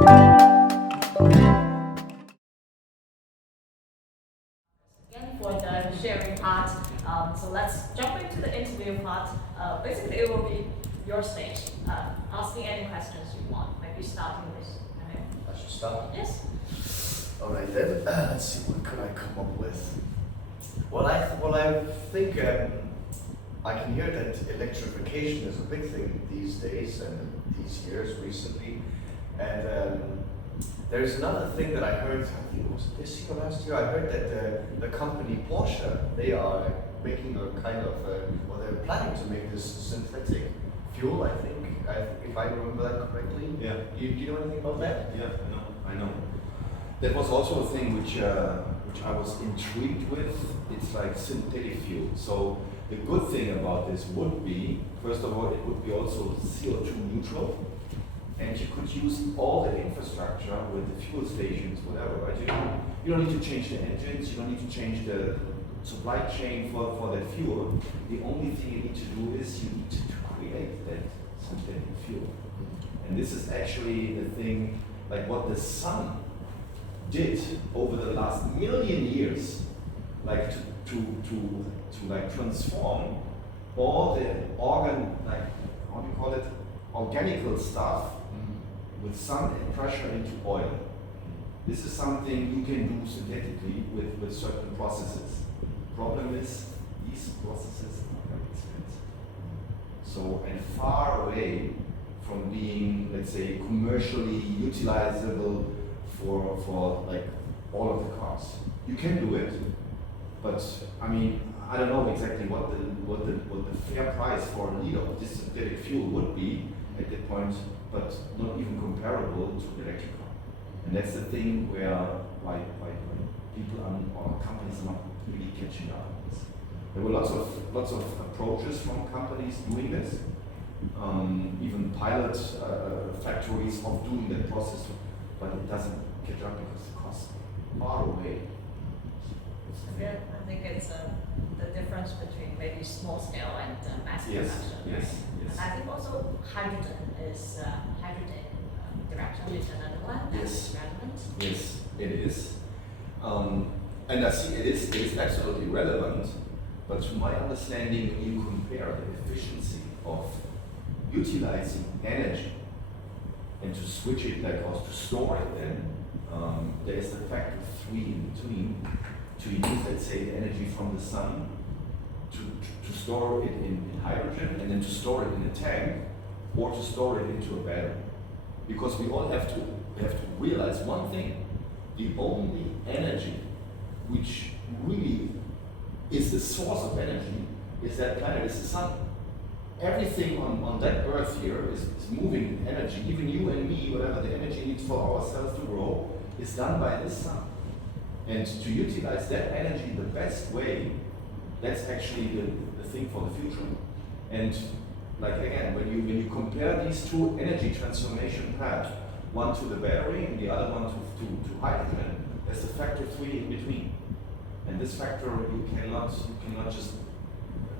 Again for the sharing part. So let's jump into the interview part. Basically, it will be your stage. Asking any questions you want. Maybe starting with. I should start? Yes. All right then. Let's see, what could I come up with? Well, I think I can hear that electrification is a big thing these days and these years recently. And there's another thing that I heard. I think it was this year or last year. I heard that the company Porsche, they are making a kind of, well, they're planning to make this synthetic fuel. I think, if I remember that correctly. Yeah. Do you know anything about that? Yeah, I know. That was also a thing which I was intrigued with. It's like synthetic fuel. So the good thing about this would be, first of all, it would be also CO2 neutral, and you could use all the infrastructure with the fuel stations, whatever. Right? You don't need to change the engines. You don't need to change the supply chain for that fuel. The only thing you need to do is you need to create that synthetic fuel. And this is actually the thing, like what the sun did over the last million years, like to like transform all the organical stuff with sun and pressure into oil. This is something you can do synthetically with certain processes. Problem is, these processes are very expensive. So, and far away from being, let's say, commercially utilizable for like all of the cars. You can do it, but I mean, I don't know exactly what the fair price for a liter of this synthetic fuel would be at that point, but not even comparable to the electric car. And that's the thing why people or companies are not really catching up on this. There were lots of approaches from companies doing this, even pilot factories of doing that process, but it doesn't catch up because the costs far away. Yeah, I think it's the difference between maybe small scale and mass Yes, production. yes, yes. And I think also hydrogen direction is another one that Yes. is relevant. Yes, it is. And I see it is absolutely relevant, but to my understanding, when you compare the efficiency of utilizing energy and to switch it, like, or to store it then, there is a factor 3 in between to use, let's say, the energy from the sun to store it in hydrogen and then to store it in a tank or to store it into a battery. Because we all have to realize one thing: the only energy which really is the source of energy is that planet, is the sun. Everything on that earth here is moving energy. Even you and me, whatever the energy needs for our cells to grow, is done by the sun. And to utilize that energy the best way, that's actually the thing for the future. And like again, when you compare these two energy transformation paths, one to the battery and the other one to hydrogen, there's a factor 3 in between. And this factor you cannot just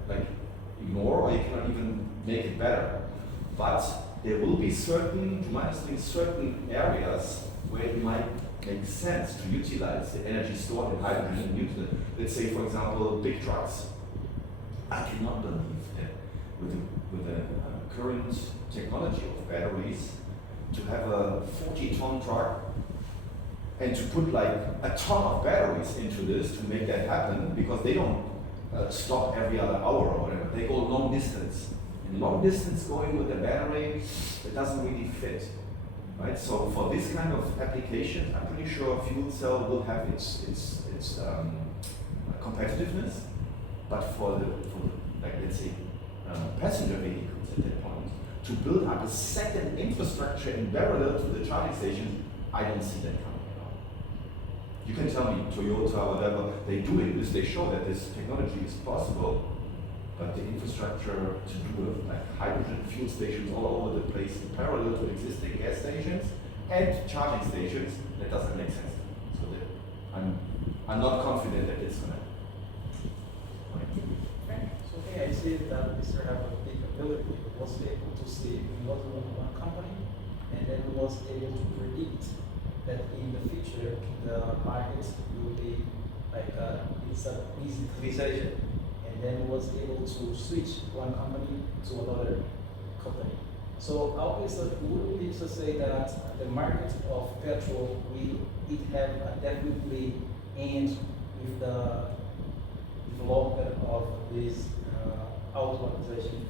like ignore, or you cannot even make it better. But there will be certain areas where it might make sense to utilize the energy stored in hydrogen. Let's say, for example, big trucks. I cannot believe that with the current technology of batteries, to have a 40-ton truck and to put like a ton of batteries into this to make that happen, because they don't stop every other hour or whatever. They go long distance. And long distance going with a battery, it doesn't really fit. Right? So for this kind of application, I'm pretty sure fuel cell will have its competitiveness. But for the like, let's say, passenger vehicles at that point, to build up a second infrastructure in parallel to the charging station, I don't see that coming at all. You can tell me Toyota, whatever, they do it, they show that this technology is possible, but the infrastructure to do like hydrogen fuel stations all over the place in parallel to existing gas stations and charging stations, that doesn't make sense to me. So that I'm not confident that it's going to. So okay, I see that Mr. have a capability, but was able to stay in one company, and then was able to predict that in the future the market will be like it's a digitization, and then was able to switch one company to another company. So obviously, would we to say that the market of petrol it have a definitely end with the development of this automatization?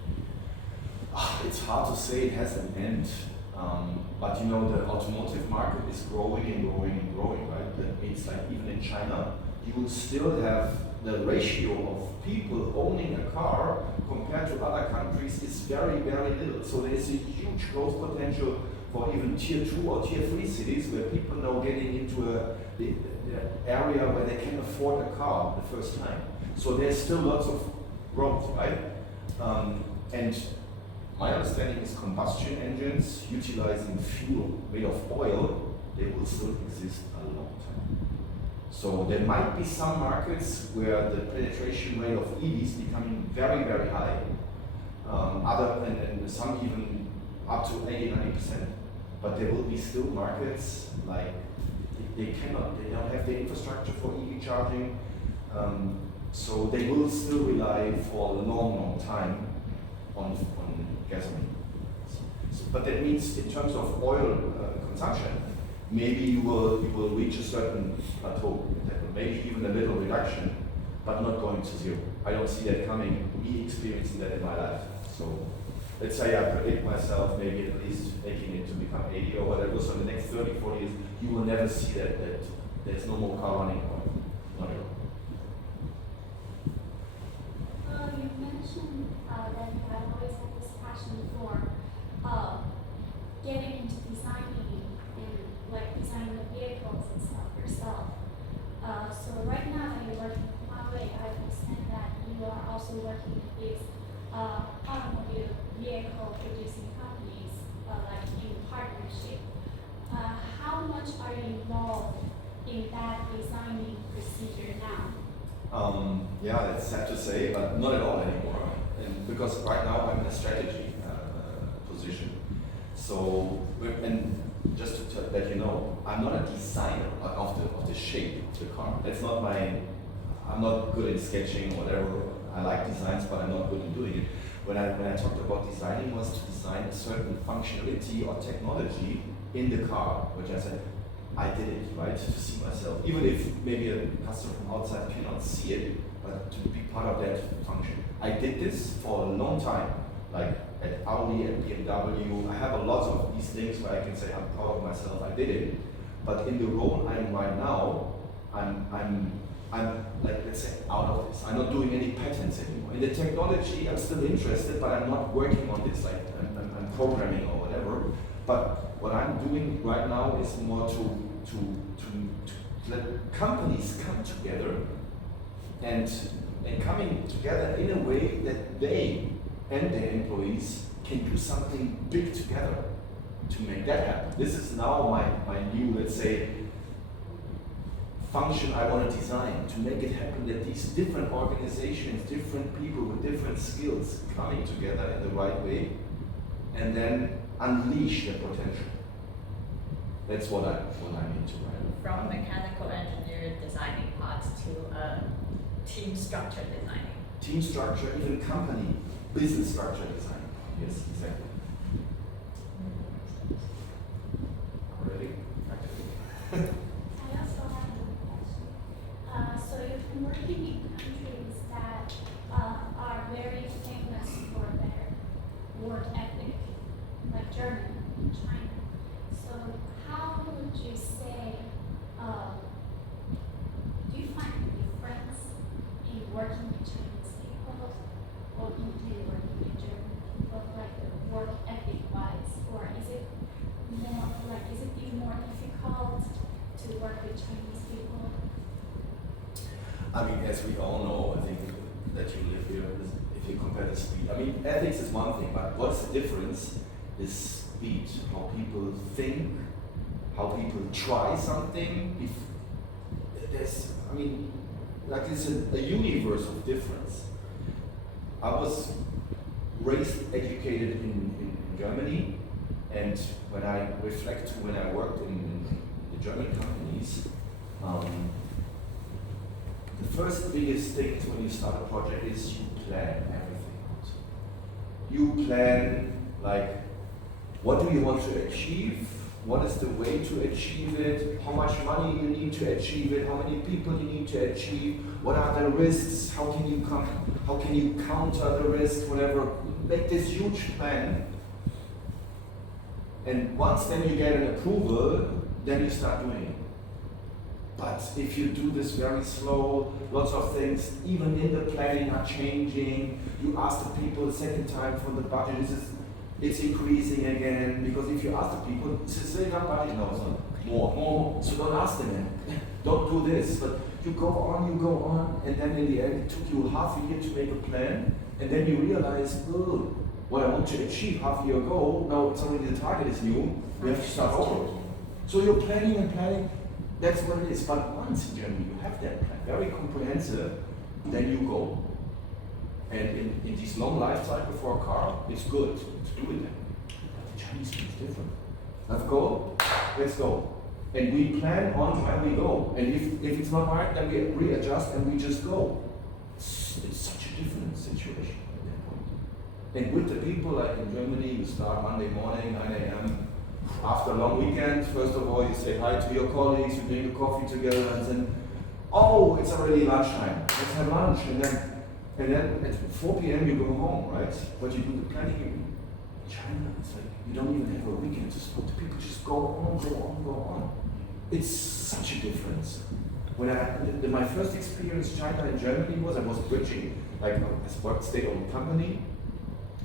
It's hard to say it has an end, but you know the automotive market is growing and growing and growing, right? That means like even in China, you will still have the ratio of people owning a car compared to other countries is very, very little. So there is a huge growth potential for even tier 2 or tier 3 cities where people now getting into the area where they can afford a car the first time. So there's still lots of growth, right? And my understanding is combustion engines utilizing fuel made of oil, they will still exist a long time. So there might be some markets where the penetration rate of EVs becoming very, very high, and some even up to 80-90%. But there will be still markets like they don't have the infrastructure for EV charging, so they will still rely for a long, long time on gasoline. But that means in terms of oil consumption, maybe you will reach a certain plateau, maybe even a little reduction, but not going to zero. I don't see that coming, me experiencing that in my life. So let's say I predict myself maybe at least making it to become 80 or whatever, so in the next 30, 40 years, you will never see that there's no more car running oil. Not at all. You mentioned that you have always had this passion for getting into designing and like designing the vehicles and stuff yourself. So right now that you're working with Huawei, I understand that you are also working with these automotive vehicle producing companies like in partnership. How much are you involved in that designing procedure now? Yeah, it's sad to say, but not at all anymore. And because right now I'm in a strategy position. So, and just to let you know, I'm not a designer of the shape of the car. That's not I'm not good in sketching or whatever. I like designs, but I'm not good in doing it. When I talked about designing was to design a certain functionality or technology in the car, which I said, I did it, right, to see myself. Even if maybe a customer from outside cannot see it, but to be part of that function. I did this for a long time, like at Audi, at BMW. I have a lot of these things where I can say I'm proud of myself, I did it. But in the role I'm right now, I'm like, let's say, out of this. I'm not doing any patents anymore. In the technology, I'm still interested, but I'm not working on this, like I'm programming or whatever. But what I'm doing right now is more to let companies come together and coming together in a way that they and their employees can do something big together to make that happen. This is now my new, let's say, function I want to design to make it happen, that these different organizations, different people with different skills coming together in the right way and then unleash their potential. That's what I'm into right now. From mechanical engineer designing parts to team structure designing. Team structure, even company, business structure design. Yes, exactly. Already? Actually. I also have one question. So you've been working in countries that are very famous for their work ethic, like Germany and China. So how would you say, do you find a difference in working with Chinese people or in working with German people, like the work ethic wise, or is it even more difficult to work with Chinese people? I mean, as we all know, I think that you live here, if you compare the speed. I mean, ethics is one thing, but what's the difference is speed. How people think, how people try something. I mean, like it's a universe of difference. I was raised, educated in Germany, And when I reflect to when I worked in the German companies, the first biggest thing when you start a project is you plan everything out. You plan, like, what do you want to achieve? What is the way to achieve it? How much money you need to achieve it? How many people you need to achieve? What are the risks? How can you counter the risk? Whatever. Make this huge plan. And once then you get an approval, then you start doing it. But if you do this very slow, lots of things, even in the planning are changing. You ask the people the second time for the budget, it's increasing again, because if you ask the people, it's the same budget, no, it's not more. So don't ask them, don't do this. But you go on, and then in the end, it took you half a year to make a plan, and then you realize, oh, what I want to achieve half a year ago, now it's already the target is new, we have to start over. So you're planning and planning, that's what it is. But once in Germany you have that plan, very comprehensive, then you go. And in this long life cycle for a car, it's good to do it then. But the Chinese is different. Let's go. And we plan on where we go. And if it's not right, then we readjust and we just go. It's such a different situation at that point. And with the people, like in Germany, you start Monday morning, 9 a.m. After a long weekend, first of all, you say hi to your colleagues, you drink a coffee together, and then, oh, it's already lunchtime. Let's have lunch. And then at 4 p.m. you go home, right? But you do the planning in China, it's like you don't even have a weekend to spot. The people just go on. It's such a difference. When my first experience in China and Germany was, I was bridging, like I worked state-owned company,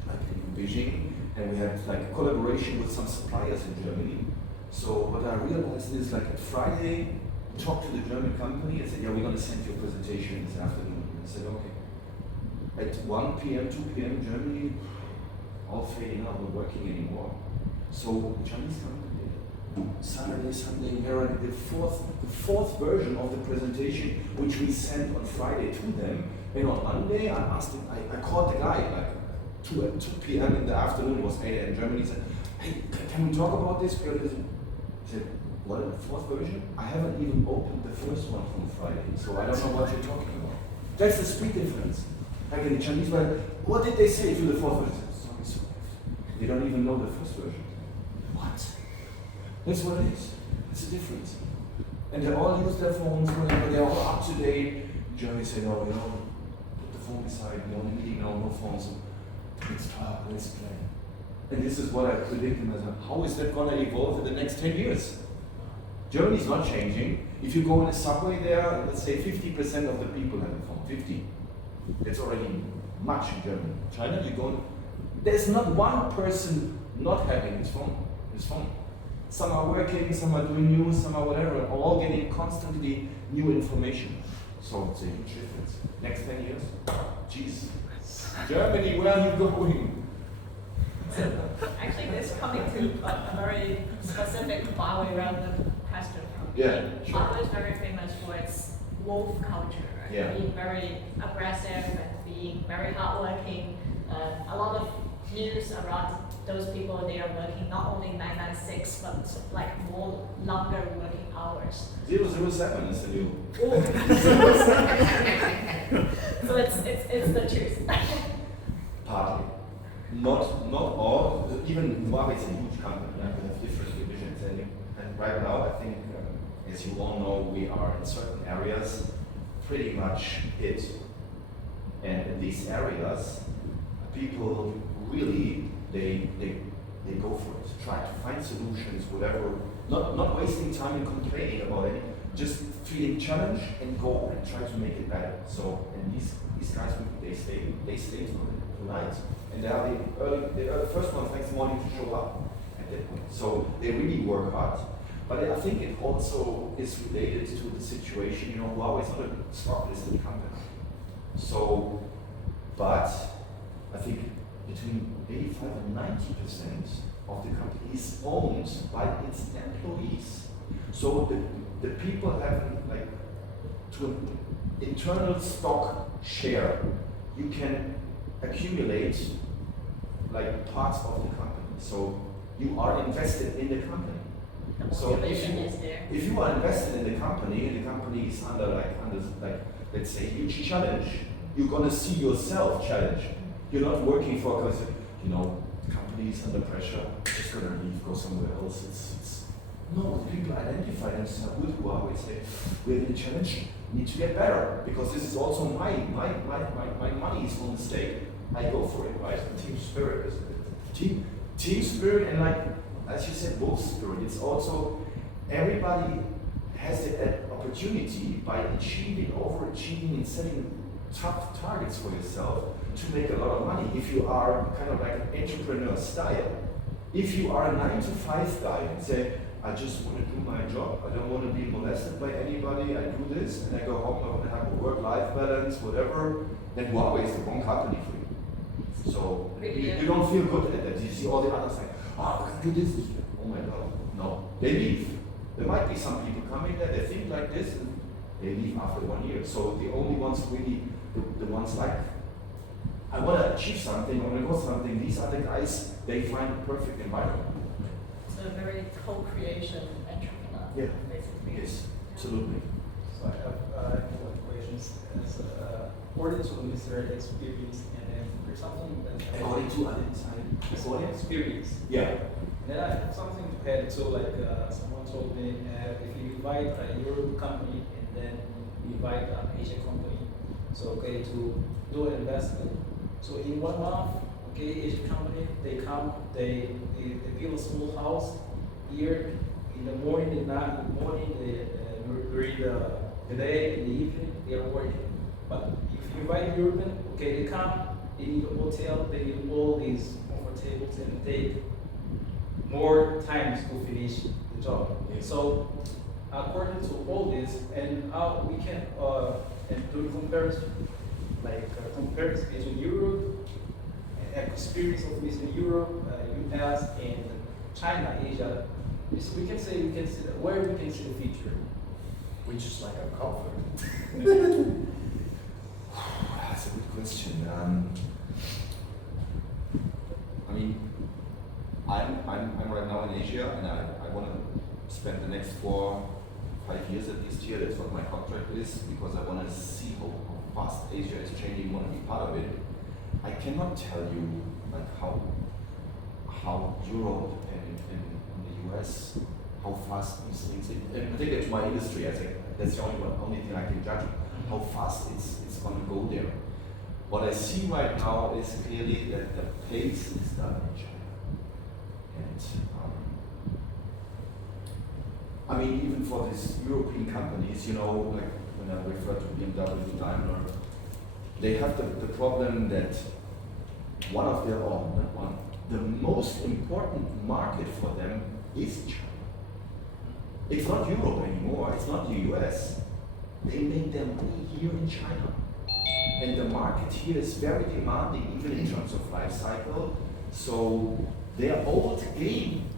like in Beijing, and we had like a collaboration with some suppliers in Germany. So what I realized is, like, at Friday, I talked to the German company and said, yeah, we're going to send you a presentation this afternoon. And I said, okay. At 1 p.m., 2 p.m. Germany, all fading out, not working anymore. So the Chinese company did it. Saturday, Sunday, here are the fourth version of the presentation, which we sent on Friday to them. And on Monday, I asked him, I called the guy, like 2 p.m. in the afternoon, it was 8 a.m. Germany, he said, hey, can we talk about this? He said, what, the fourth version? I haven't even opened the first one from Friday, so I don't know what you're talking about. That's the speed difference. Like in the Chinese, what did they say to the fourth version? Sorry. They don't even know the first version. What? That's what it is. It's a difference. And they all use their phones, whatever, they're all up to date. Germany say, no, put the phone aside, no meeting, no phones. Let's talk, let's plan. And this is what I predict in myself. How is that going to evolve in the next 10 years? Germany's not changing. If you go in a subway there, let's say 50% of the people have a phone. 50. That's already much in Germany. China, you go, there's not one person not having his phone. Some are working, some are doing news, some are whatever, all getting constantly new information. So it's a huge difference. Next 10 years, geez. Germany, where are you going? Actually, this coming to a very specific Huawei relevant question from me. Yeah, sure. Huawei is very famous for its wolf culture, right? Yeah. Being very aggressive and being very hardworking. A lot of news around those people, they are working not only 996, but like more longer working hours. 007 is the new. So it's the truth. Partly. Not all. Even Huawei is a huge company. We have different divisions, and right now, I think, as you all know, we are in certain areas pretty much hit. And in these areas, people really they go for it. Try to find solutions, whatever. Not wasting time and complaining about it. Just feeling challenged and go and try to make it better. So, and these guys, they stay tonight. And they are the first ones next morning to show up at that point. So they really work hard. But I think it also is related to the situation. Huawei is not a stock listed company. So, but I think between 85 and 90% of the company is owned by its employees. So the people have like to an internal stock share. You can accumulate like parts of the company. So you are invested in the company. The So if motivation you, is there. if you are invested in the company, and the company is under let's say huge challenge, you're gonna see yourself challenged. You're not working for because the company is under pressure, just gonna leave, go somewhere else. It's no, the people identify themselves with Huawei, say, we're in a challenge, need to get better, because this is also my money is on the stake. I go for it, right? Team spirit, isn't it? Team spirit, and as you said, both spirit. It's also everybody has that opportunity by overachieving and setting tough targets for yourself to make a lot of money. If you are kind of like an entrepreneur style, if you are a 9-to-5 guy and say, I just want to do my job, I don't want to be molested by anybody, I do this and I go home, I want to have a work-life balance, whatever, then Huawei is the wrong company for you. So you don't feel good at that. You see all the others like, oh, I can do this. Oh my God. No, they leave. There might be some people coming there, they think like this, and they leave after 1 year. So the only ones really, the ones like, I want to achieve something, I want to go something, these are the guys, they find a perfect environment. It's a very co-creation entrepreneur. Yeah. Basically. Yes, absolutely. So I have one questions. As according to Mr. Experience, and then there's something that According to, I didn't sign. according to experience. Yeah. And then I have something to add to, like someone told me, if you invite a Europe company and then you invite an Asian company, so okay, to do an investment. So in 1 month, okay, Asian company, they come, they build a small house here in the morning, in the morning, during the day, in the evening, they are working. But if you invite European, okay, they come, they need a hotel, they need all these comfortables and take more times to finish the job. Yeah. So according to all this, and how we can and do comparison, like comparison between Europe and experience of between Europe, US, and China, Asia. We can see where we can see the future. We just like our comfort. That's a good question. I mean, I'm right now in Asia, and I want to spend the next 4-5 years at least here. That's what my contract is, because I want to see how fast Asia is changing. Want to be part of it. I cannot tell you like how Europe and the US, how fast these things. In particular to my industry, I think that's the only thing I can judge. How fast it's going to go there. What I see right now is clearly that the pace is done in China. And I mean, even for these European companies, like when I refer to BMW, Daimler, they have the problem that the most important market for them is China. It's not Europe anymore, it's not the US. They make their money here in China. And the market here is very demanding, even in terms of life cycle. So their old game,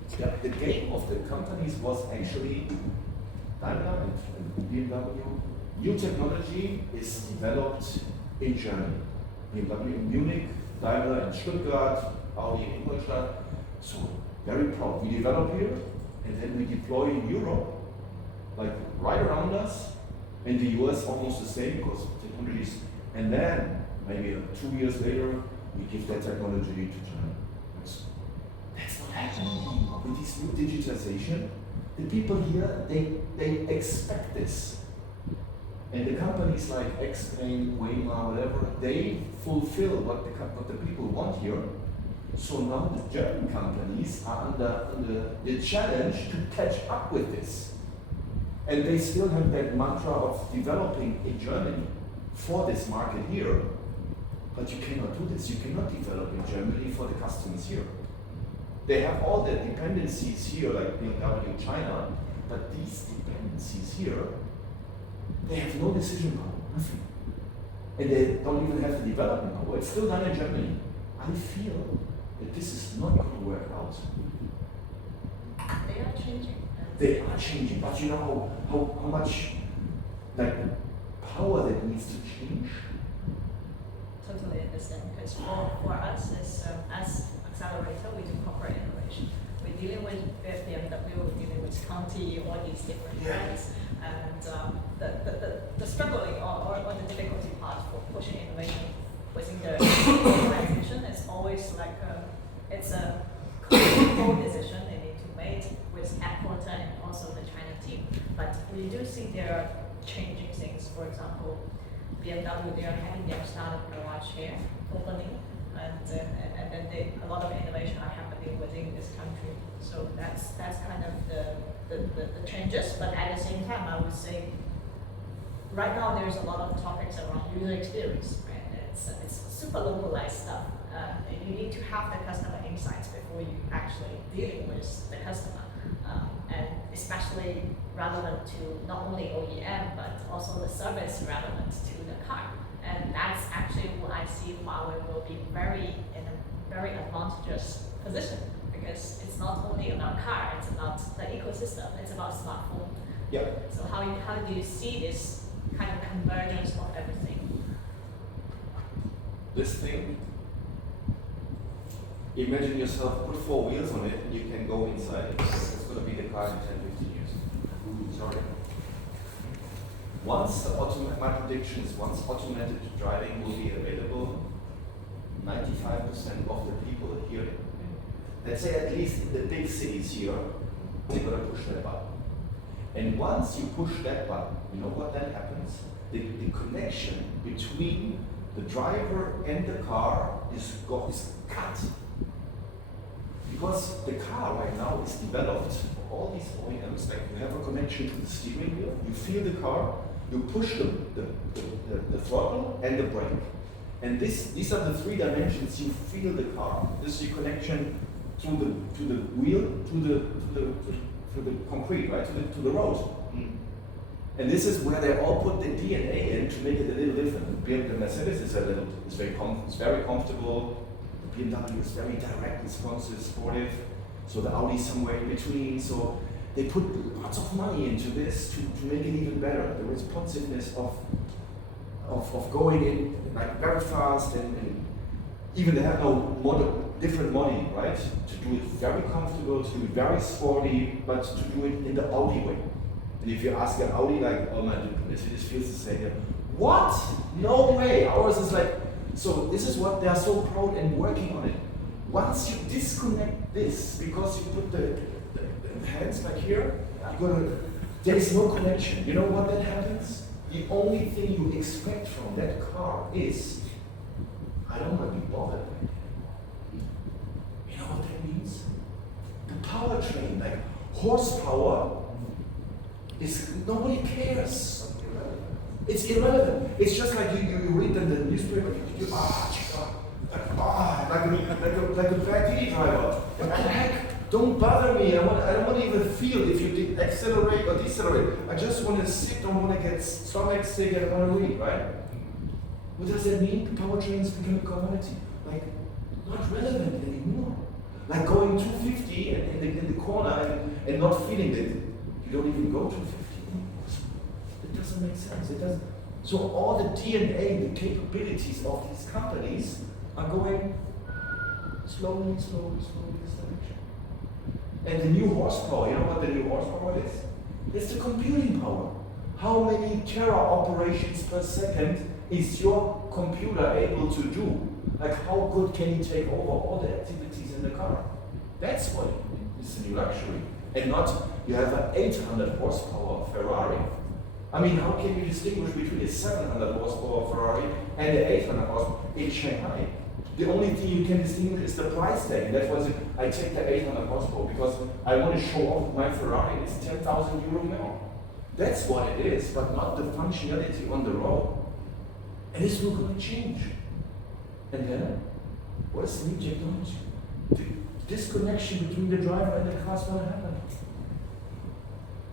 the game of the companies was actually Daimler and BMW. New technology is developed in Germany. BMW in Munich, Daimler in Stuttgart, Audi in Ingolstadt. So very proud. We develop here, and then we deploy in Europe, like right around us. In the US, almost the same because technologies. And then maybe 2 years later, we give that technology to China. That's not happening anymore. With this new digitization, the people here they expect this. And the companies like Xpeng, Weimar, whatever, they fulfill what the people want here. So now the German companies are under the challenge to catch up with this. And they still have that mantra of developing in Germany for this market here. But you cannot do this. You cannot develop in Germany for the customers here. They have all the dependencies here, like BMW China, but these dependencies here, they have no decision power, nothing. And they don't even have the development power. It's still done in Germany. I feel that this is not going to work out. They are changing. They are changing, but you know how much like power that needs to change? Totally understand, because for us as accelerator, we do corporate innovation. We dealing with BMW, we're dealing with Conti, all these different Yeah. brands, and the struggling or the difficulty part for pushing innovation within the organization is always like it's a co-decision they need to make with headquarters and also the China team. But we do see they're changing things. For example, BMW, they are having their startup garage here opening, and then a lot of innovation are happening within this country. So that's kind of the changes. But at the same time, I would say right now there's a lot of topics around user experience, right? It's super localized stuff. You need to have the customer insights before you actually dealing with the customer, and especially relevant to not only OEM but also the service relevant to the car. And that's actually what I see Huawei will be in a very advantageous position, because it's not only about car, it's about the ecosystem, it's about smartphone. Yeah. So how do you see this kind of convergence of everything? This thing, imagine yourself put 4 wheels on it and you can go inside it. It's going to be the car in 10, 15 years. Sorry. My prediction is once automated driving will be available, 95% of the people here, let's say at least in the big cities here, they're going to push that button. And once you push that button, you know what then happens? The connection between the driver and the car is cut. Because the car right now is developed for all these OEMs, like you have a connection to the steering wheel, you feel the car, you push the throttle and the brake. And these are the 3 dimensions you feel the car. This is your connection to the wheel, to the concrete, right? To the road. Mm. And this is where they all put the DNA in to make it a little different. The Mercedes is very comfortable. The BMW is very direct, responsive, sportive. So the Audi somewhere in between. So they put lots of money into this to make it even better. The responsiveness of going in like very fast and even they have no different money, right? To do it very comfortable, to do it very sporty, but to do it in the Audi way. And if you ask an Audi, like, oh man, Mercedes feels the same. What? No way. Ours is like, so this is what they are so proud and working on it. Once you disconnect this, because you put the hands like here, there is no connection. You know what that happens? The only thing you expect from that car is, I don't want to be bothered. You know what that means? The powertrain, like horsepower, is nobody cares. It's irrelevant. It's just like you read in the newspaper, like a backseat driver. What the heck? Don't bother me. I don't want to even feel if you accelerate or decelerate. I just want to sit, don't want to get stomach sick, and I want to read, right? What does that mean? The powertrains become a commodity. Like, not relevant anymore. Like going 250 in the corner and not feeling it. You don't even go 250 anymore. It doesn't make sense. It doesn't. So all the DNA, the capabilities of these companies are going slowly this direction. And the new horsepower, you know what the new horsepower is? It's the computing power. How many tera operations per second is your computer able to do? Like how good can you take over all the activities in the car? That's what is the new luxury. And not you have an 800 horsepower Ferrari. I mean, how can you distinguish between a 700 horsepower Ferrari and the 800 horsepower in Shanghai? The only thing you can distinguish is the price tag. And that was it. I take the 800 horsepower because I want to show off my Ferrari. It's 10,000 euro more. That's what it is, but not the functionality on the road. And this will going to change. And then, what is the new technology? The disconnection between the driver and the car is going to happen.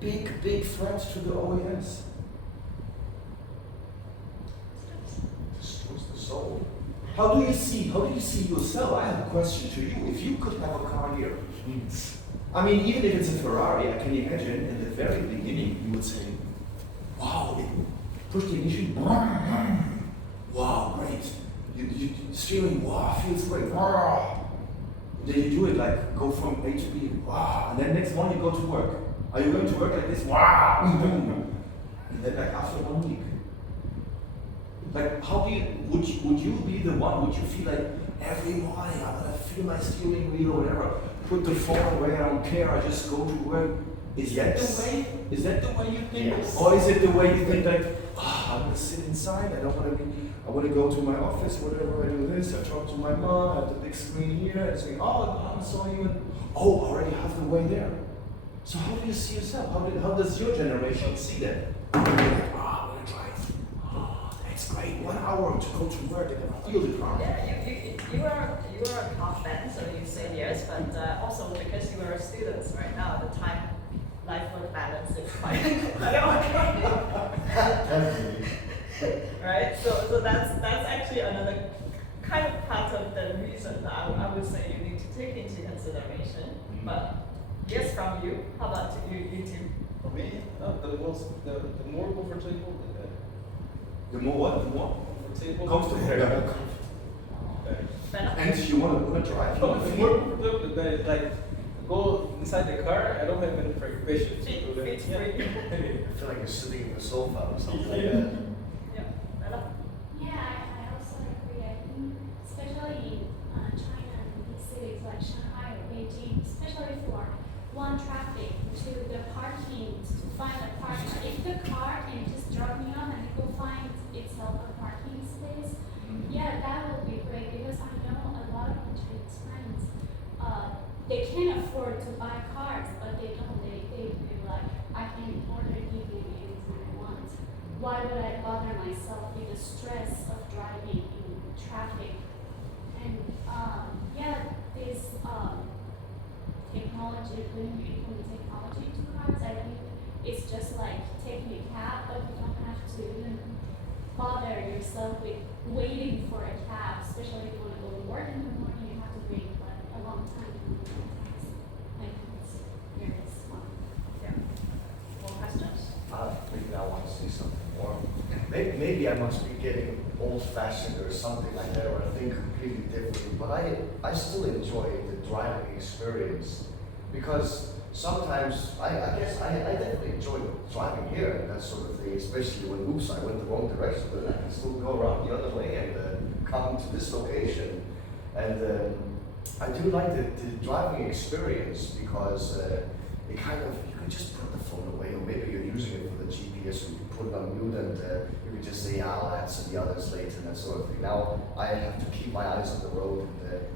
Big threat to the OEMs. Destroys the soul. How do you see yourself? I have a question to you. If you could have a car here, I mean, even if it's a Ferrari, I can imagine in the very beginning you would say, wow, push the ignition, wow, great. You steering, wow, feels great. Wow. Then you do it like go from A to B, wow, and then next morning you go to work. Are you going to work like this? Wow, boom. And then like after 1 week, like how do you would you be the one? Would you feel like every morning I'm gonna feel my steering wheel or whatever? Put the phone away, I don't care. I just go to work. Is that the way? Is that the way you think? Yes. Or is it the way you think that I'm gonna sit inside? I don't want to be. I want to go to my office. Whatever I do this, I talk to my mom. I have the big screen here and say, "Oh, I'm so even. Oh, already half the way there." So how do you see yourself? How does your generation see that? I'm gonna drive. Oh, that's great. 1 hour to go to work and then feel the car. Yeah, you are a car fan, so you say yes, but also because you are students right now, the time life work balance is quite okay. Definitely. Right? So that's actually another kind of part of the reason that I would say you need to take into consideration. But yes, from you, how about you two? For me, the more comfortable, the better. The more what? The more Comfortable. comfortable. Yeah. Better? And you want to drive? No, the more comfortable, the better. Like, go inside the car, I don't have any preoccupation. Feet free. I feel like you're sitting in the sofa or something like Yeah. that. Yeah, better? Yeah, I also agree. I think, especially in China and big cities like Shanghai or Beijing, especially for one traffic to the parking to find a parking. If the car can just drop me off and go find itself a parking space, yeah, that would be great because I know a lot of my Chinese friends, they can afford to buy cars, but they don't. They feel like I can order anything anytime I want. Why would I bother myself with the stress of driving in traffic? And yeah, this technology, when you implement technology to cars, I think it's just like taking a cab, but you don't have to even bother yourself with waiting for a cab, especially if you want to go to work in the morning, you have to wait like a long time to go to taxi. I think it's very smart. Yeah. More questions? Maybe I want to say something more. Maybe I must be getting old-fashioned or something like that, or I think completely differently. But I still enjoy the driving experience because sometimes I guess I definitely enjoy driving here and that sort of thing, especially when oops I went the wrong direction, but I can still go around the other way and come to this location. And I do like the driving experience because it kind of you can just put the phone away, or maybe you're using it for the GPS, so you can put it on mute and you can just say, "Yeah, I'll answer the others later," and that sort of thing. Now I have to keep my eyes on the road and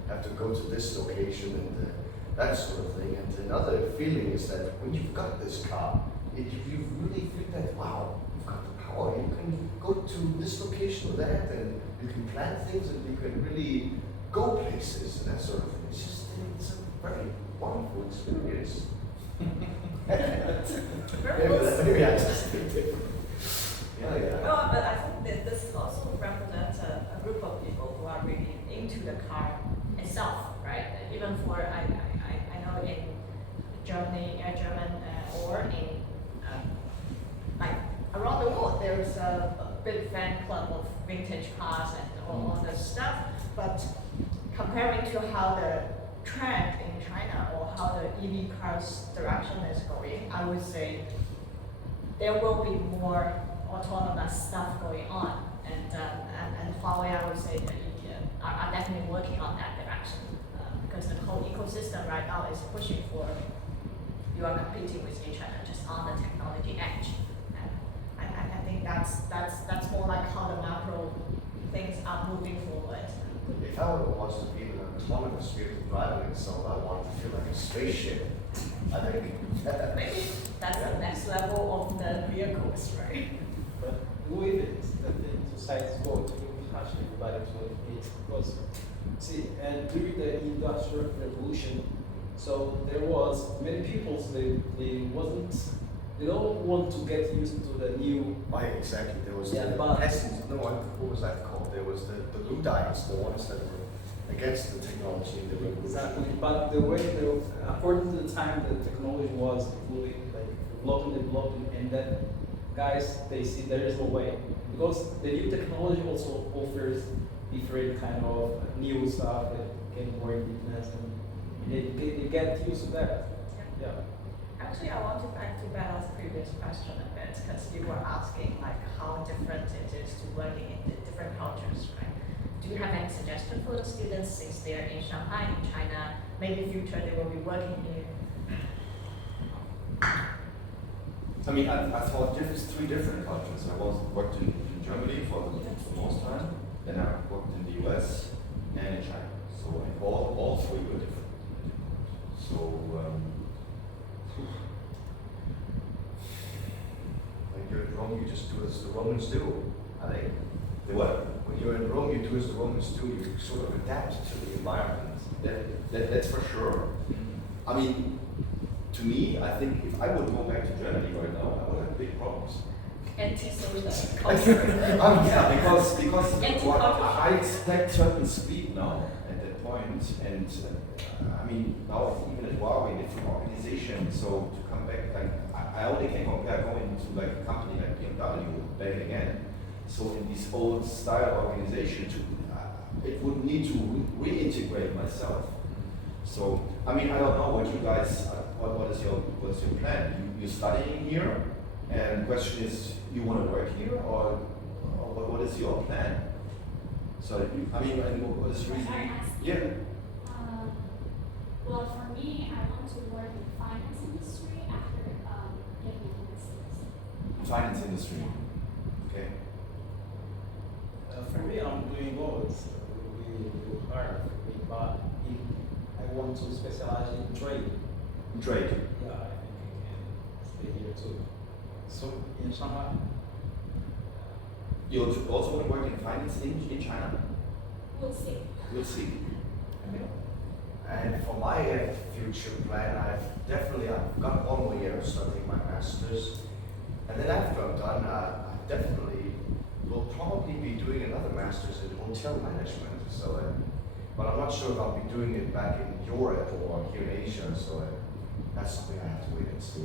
have to go to this location and that sort of thing. And another feeling is that when you've got this car, you really feel that, wow, you've got the power. You can go to this location or that, and you can plan things, and you can really go places and that sort of thing. It's a very wonderful experience. Maybe I just think different. Yeah. No, but I think that this also represents a group of people who are really into the car itself, right? Even for I know in Germany, German, or in like around the world, there's a big fan club of vintage cars and all this stuff. But comparing to how the trend in China or how the EV cars direction is going, I would say there will be more autonomous stuff going on, and Huawei, I would say, are definitely working on that direction because the whole ecosystem right now is pushing for you are competing with each other just on the technology edge, and I think that's more like how the macro things are moving forward. If I was to be in an autonomous vehicle driving itself, I want to feel like a spaceship. I think Maybe that's the next level of the vehicles, right? But with it, the thing society's going to touch everybody to it because see, and during the industrial revolution, so there was many people they don't want to get used to the new. Oh, yeah, exactly. There was Yeah, the but- peasants. No, what was that called? There was the Luddites, the ones that were against the technology in the revolution. Exactly, but the way according to the time the technology was evolving, like developing, and then guys they see there is no way because the new technology also offers different kind of new stuff that can more independence and They get used to that. Yeah. Actually, I want to back to Bella's previous question a bit, because you were asking like how different it is to working in the different cultures, right? Do you have any suggestion for the students since they're in Shanghai, in China, maybe in future they will be working here? I mean, I thought three different cultures. I worked in Germany for the most time, then I worked in the US and in China. So all three were different. So When you're in Rome, you just do as the Romans do, I think. the what? When you're in Rome, you do as the Romans do. You sort of adapt to the environment. That's for sure. I mean, to me, I think if I would go back to Germany right now, I would have big problems. Anti-social culture. Yeah, because Anti-culture. I expect certain speed now at that point, and I mean now even at Huawei, different organization. So to come back, like I only can compare going to like a company like BMW back again. So in this old style organization, it would need to reintegrate myself. So I mean I don't know what you guys, what's your plan? You're studying here, and the question is, you want to work here, or what is your plan? So I mean, and what is the reason? Yeah. Well, for me, I want to work in the finance industry after getting a master's. Finance industry. Okay. For me, I'm doing both. It will be a little hard for me, but if I want to specialize in trade. Trade. Yeah, I think I can stay here too. So in Shanghai. You also want to work in finance in China? We'll see. We'll see. And for my future plan, I've got 1 more year of studying my master's, and then after I'm done, I definitely will probably be doing another master's in hotel management. So, but I'm not sure if I'll be doing it back in Europe or here in Asia. So that's something I have to wait and see.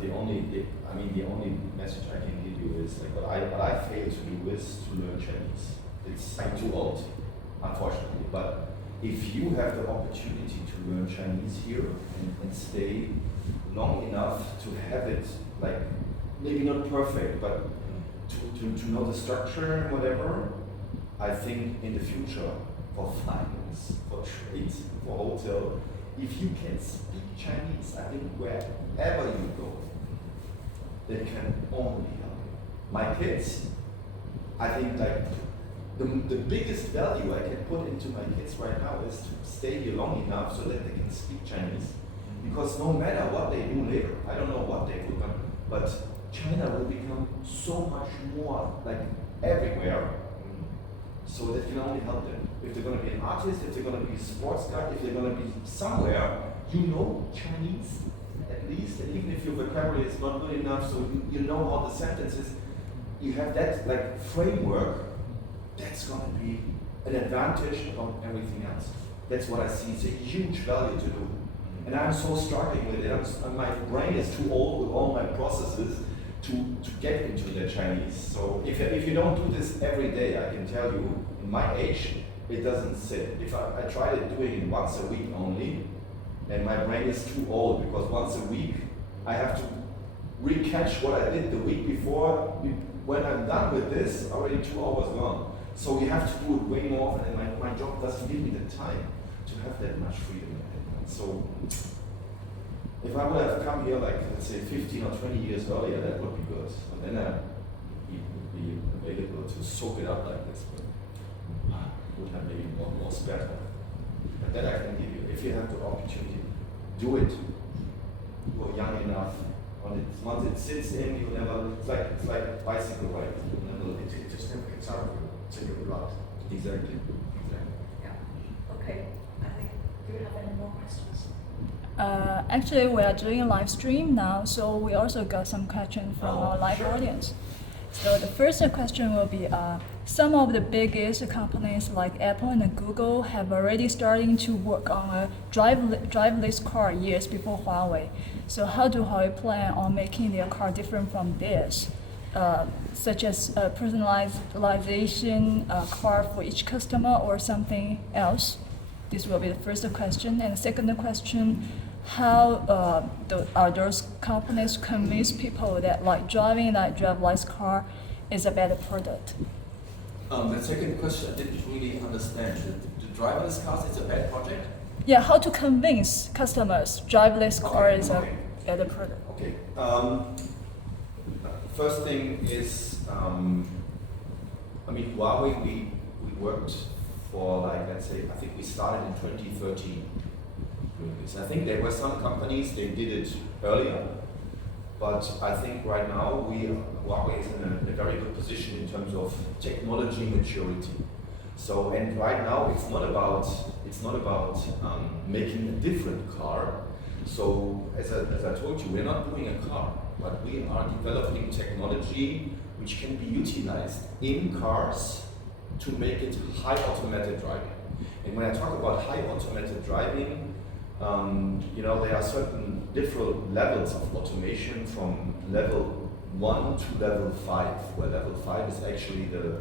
The only message I can give you is like what I fail to do is to learn Chinese. I'm too old, unfortunately. But if you have the opportunity to learn Chinese here and stay long enough to have it, like maybe not perfect, but to know the structure and whatever, I think in the future for finance, for trade, for hotel, if you can speak Chinese, I think wherever you go, that can only help you. My kids, I think like the biggest value I can put into my kids right now is to stay here long enough so that they can speak Chinese. Because no matter what they do later, I don't know what they do, but China will become so much more like everywhere. So that can only help them. If they're going to be an artist, if they're going to be a sports guy, if they're going to be somewhere, you know Chinese at least, and even if your vocabulary is not good enough, so you know how the sentences, you have that like framework, that's going to be an advantage above everything else. That's what I see. It's a huge value to do. And I'm so struggling with it. My brain is too old with all my processes to get into the Chinese. So if you don't do this every day, I can tell you, in my age, it doesn't sit. If I tried it doing it once a week only, and my brain is too old because once a week I have to recatch what I did the week before. When I'm done with this, already 2 hours gone. So we have to do it way more often, and my job doesn't give me the time to have that much freedom. So if I would have come here, like let's say 15 or 20 years earlier, that would be good. But then I would be available to soak it up like this. But would have maybe more spare time. But that I can give you. If you have the opportunity, do it. You are young enough. Once it sits in, you never. It's like bicycle ride. It just never gets out of you. It's in your blood. Exactly. Yeah. Okay. I think. Do you have any more questions? Actually, we are doing a live stream now, so we also got some questions from our live audience. So the first question will be, some of the biggest companies like Apple and Google have already starting to work on a driverless car years before Huawei. So how do Huawei plan on making their car different from theirs? Such as personalization car for each customer or something else? This will be the first question. And the second question, how are those companies convince people that like driving that driverless car is a better product? The second question I didn't really understand. The driverless cars is a bad project? Yeah, how to convince customers driverless car is Okay. a better product? Okay. First thing is, I mean, Huawei, we worked for like, let's say, I think we started in 2013 doing this. I think there were some companies, they did it earlier, but I think right now Huawei is in a very good position in terms of technology maturity. So, and right now it's not about making a different car. So, as I told you, we're not doing a car, but we are developing technology which can be utilized in cars to make it high automated driving. And when I talk about high automated driving, you know, there are certain different levels of automation from level 1 to level 5, where level 5 is actually the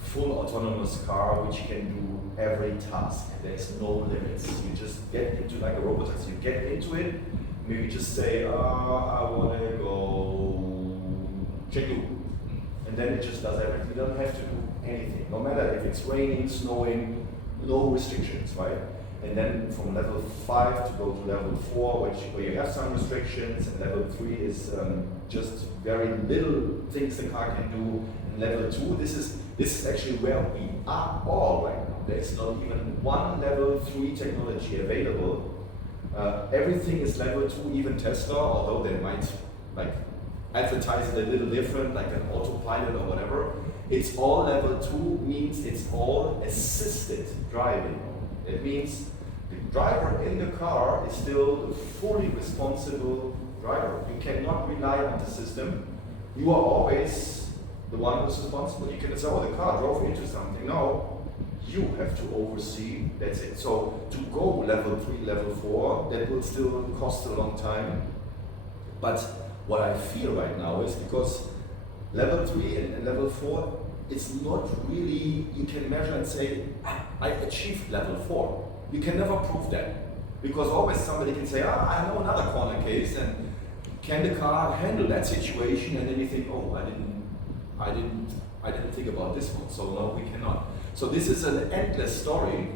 full autonomous car which can do every task. There's no limits. You just get into like a robot taxi, you get into it, maybe just say, I want to go Zhumu. And then it just does everything. You don't have to do anything. No matter if it's raining, snowing, no restrictions, right? And then from level 5 to go to level 4, where you have some restrictions, and level 3 is just very little things the car can do. And level 2, this is actually where we are all right now. There's not even one level 3 technology available. Everything is level 2, even Tesla, although they might like advertise it a little different, like an autopilot or whatever. It's all level 2, means it's all assisted driving. It means the driver in the car is still the fully responsible driver. You cannot rely on the system. You are always the one who's responsible. You can say, oh, the car drove into something. No, you have to oversee, that's it. So to go level 3, level 4, that will still cost a long time. But what I feel right now is because level 3 and level 4, it's not really, you can measure and say, I achieved level 4. You can never prove that. Because always somebody can say, I know another corner case, and can the car handle that situation? And then you think, oh, I didn't think about this one, so no, we cannot. So this is an endless story.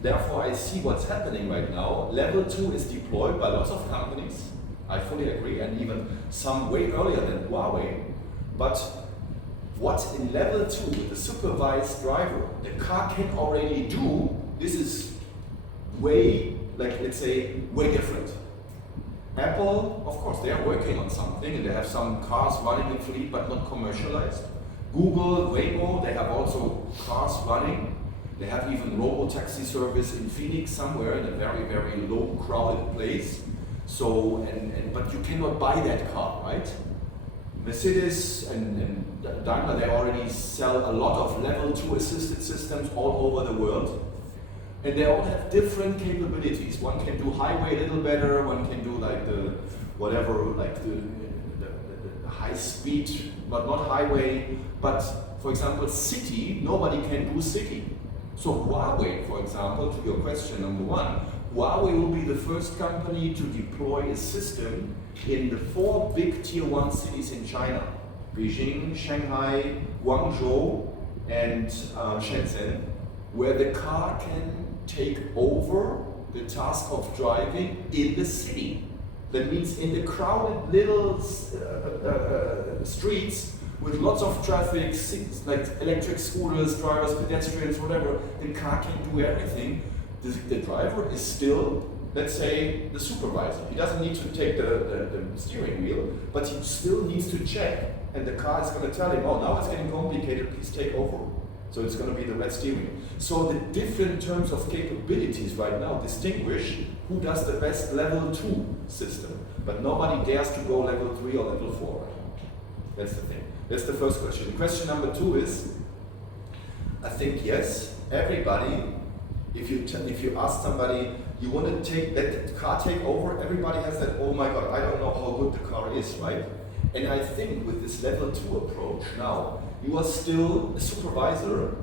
Therefore, I see what's happening right now. Level 2 is deployed by lots of companies. I fully agree, and even some way earlier than Huawei. But what in level 2 with the supervised driver the car can already do, this is way, like let's say, way different. Apple, of course, they are working on something and they have some cars running in fleet but not commercialized. Google, Waymo, they have also cars running. They have even robo-taxi service in Phoenix somewhere in a very, very low crowded place. So, but you cannot buy that car, right? Mercedes and Daimler, they already sell a lot of level 2 assisted systems all over the world. And they all have different capabilities. One can do highway a little better, one can do like the, whatever, like the high speed, but not highway. But for example, city, nobody can do city. So Huawei, for example, to your question number 1, Huawei will be the first company to deploy a system in the 4 big tier 1 cities in China: Beijing, Shanghai, Guangzhou, and Shenzhen, where the car can take over the task of driving in the city. That means in the crowded little streets with lots of traffic, like electric scooters, drivers, pedestrians, whatever, the car can do everything. The driver is still, let's say, the supervisor. He doesn't need to take the steering wheel, but he still needs to check. And the car is going to tell him, oh, now it's getting complicated, please take over. So it's going to be the red steering. So the different terms of capabilities right now distinguish who does the best level 2 system. But nobody dares to go level 3 or level 4. That's the thing. That's the first question. Question number 2 is, I think yes, everybody, if you ask somebody, you want to let the car take over, everybody has that, oh my God, I don't know how good the car is, right? And I think with this level 2 approach now, you are still a supervisor,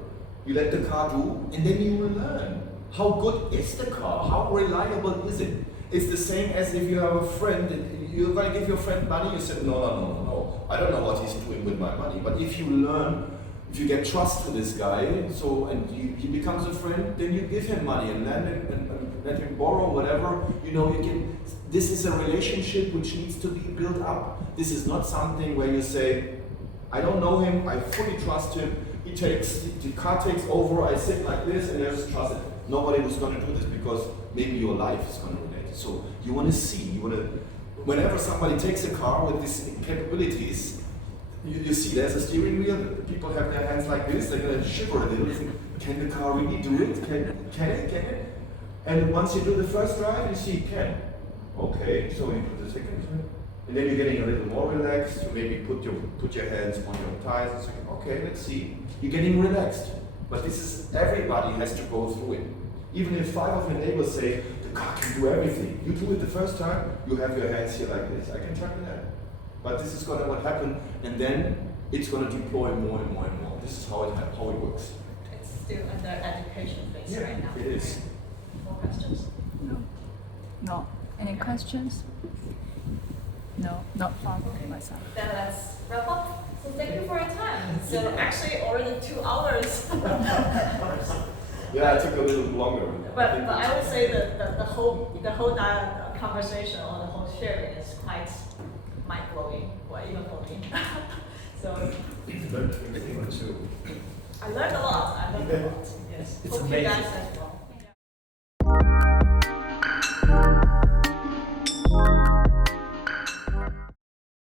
you let the car do, and then you will learn. how good is the car? How reliable is it? It's the same as if you have a friend, and you're going to give your friend money, you say, no, I don't know what he's doing with my money. But if you learn, if you get trust to this guy, he becomes a friend, then you give him money and let him borrow whatever. This is a relationship which needs to be built up. This is not something where you say, I don't know him, I fully trust him, the car takes over, I sit like this and I just trust it. Nobody was going to do this because maybe your life is going to relate. So you want to see, whenever somebody takes a car with these capabilities, you see there's a steering wheel, people have their hands like this, they're going to shiver a little, think, can the car really do it? Can it? And once you do the first drive, you see it can. Okay, so you put the second one, and then you're getting a little more relaxed, you maybe put your hands on your thighs and say, okay, let's see. You're getting relaxed. But everybody has to go through it. Even if 5 of your neighbors say, the car can do everything, you do it the first time, you have your hands here like this, I can track that. But this is going to happen, and then it's going to deploy more and more and more. This is how it works. It's still under education phase Yeah, right now. it is. More questions? No. Any questions? No, not far from myself. Then let's wrap up. So thank you for your time. So actually already 2 hours. Yeah, it took a little longer. But I would say that the whole conversation or the whole sharing is quite mind blowing, or even for me. So Learned everything too. I learned a lot. Yes. It's Hope amazing. you guys as well.